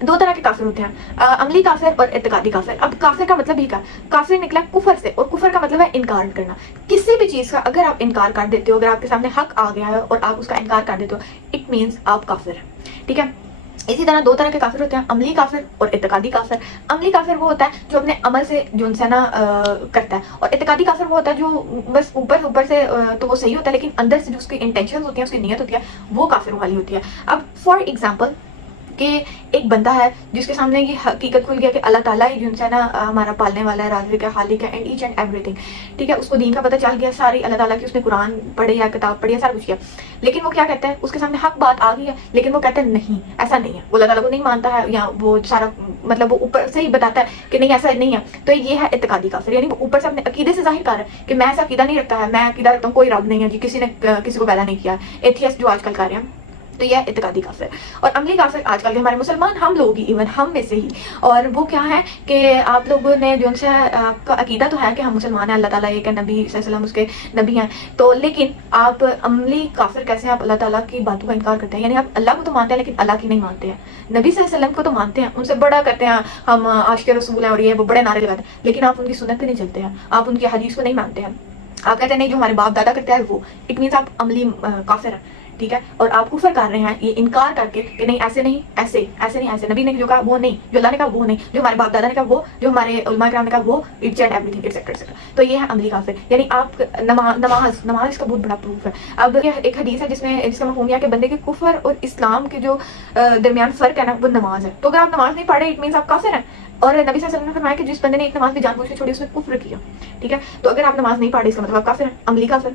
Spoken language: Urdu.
دو طرح کے کافر ہوتے ہیں، عملی کافر اور اعتقادی کافر. اب کافر کا مطلب ہی کیا؟ کافر نکلا کفر سے، اور کفر کا مطلب ہے انکار کرنا. کسی بھی چیز کا اگر آپ انکار کر دیتے ہو، اگر آپ کے سامنے حق آ گیا ہے اور آپ اس کا انکار کر دیتے ہو، اٹ مینس آپ کافر ہیں. ٹھیک ہے. اسی طرح دو طرح کے کافر ہوتے ہیں، عملی کافر اور اعتقادی کافر. عملی کافر وہ ہوتا ہے جو اپنے عمل سے جو ان سے نا کرتا ہے، اور اعتقادی کافر وہ ہوتا ہے جو بس اوپر سے تو وہ صحیح ہوتا ہے، لیکن اندر سے جو اس کی انٹینشن ہوتی ہیں، اس کی نیت ہوتی ہے، وہ کافروں والی ہوتی ہے. اب فار ایگزامپل کہ ایک بندہ ہے جس کے سامنے یہ حقیقت کھل گیا کہ اللہ تعالیٰ ہی جن سے نا ہمارا پالنے والا ہے، رازق ہے، خالق ہے، and each and everything. ٹھیک ہے. اس کو دین کا پتہ چل گیا ساری، اللہ تعالیٰ کی اس نے قرآن پڑھے یا کتاب پڑھی ہے، سارا کچھ کیا، لیکن وہ کیا کہتا ہے، اس کے سامنے حق بات آ گئی ہے، لیکن وہ کہتا ہے نہیں ایسا نہیں ہے، وہ اللہ تعالیٰ کو نہیں مانتا ہے، یا وہ سارا مطلب وہ اوپر سے ہی بتاتا ہے کہ نہیں ایسا نہیں ہے. تو یہ ہے اعتقادی کافر، یعنی وہ اوپر سے اپنے عقیدے سے ظاہر کر رہا ہے کہ میں ایسا عقیدہ نہیں رکھتا ہے، میں عقیدہ رکھتا ہوں کوئی رب نہیں ہے جی، کسی نے کسی کو پیدا نہیں کیا. ایتھیسٹ جو آج کل کر رہے ہیں، تو یہ اعتقادی کافر. اور عملی کافر آج کل کے ہمارے مسلمان، ہم لوگ ہی، ایون ہم میں سے ہی. اور وہ کیا ہے کہ آپ لوگوں نے جو ان سے آپ کا عقیدہ تو ہے کہ ہم مسلمان ہیں، اللہ تعالیٰ ایک ہے، نبی صلی اللہ علیہ وسلم اس کے نبی ہیں، تو لیکن آپ عملی کافر کیسے ہیں؟ آپ اللہ تعالیٰ کی باتوں کا انکار کرتے ہیں. یعنی آپ اللہ کو تو مانتے ہیں لیکن اللہ کی نہیں مانتے ہیں. نبی صلی اللہ علیہ وسلم کو تو مانتے ہیں، ان سے بڑا کرتے ہیں، ہم عاشق رسول ہیں اور یہ وہ بڑے نعرے لگاتے ہیں، لیکن آپ ان کی سنت پہ نہیں چلتے ہیں، آپ ان کی حدیث کو نہیں مانتے ہیں. آپ کہتے ہیں نہیں جو ہمارے باپ دادا کرتے ہیں وہ، اٹ مینس آپ عملی کافر ہیں. ٹھیک ہے. اور آپ کفر کر رہے ہیں یہ انکار کر کے کہ نہیں ایسے نہیں، ایسے نہیں، ایسے نبی نے جو کہا وہ نہیں، جو اللہ نے کہا وہ نہیں، جو ہمارے باپ دادا نے کہا وہ، جو ہمارے علماء کرام نے کہا وہ، it's and everything etcetera etcetera. تو یہ ہے عملی کافر. یعنی آپ نماز اس کا بہت بڑا پروف ہے. اب یہ ایک حدیث ہے جس کا مفہوم یہ ہے کہ بندے کے کفر اور اسلام کے جو درمیان فرق ہے نا، وہ نماز ہے. تو اگر آپ نماز نہیں پڑھ رہے اٹ مینس آپ کافر ہیں. اور نبی صلی اللہ علیہ وسلم نے فرمایا کہ جس بندے نے ایک نماز بھی جان بوجھ کے چھوڑی اس نے کفر کیا. ٹھیک ہے. تو اگر آپ نماز نہیں پڑھ رہے اس کا مطلب آپ کافر ہیں، عملی کافر.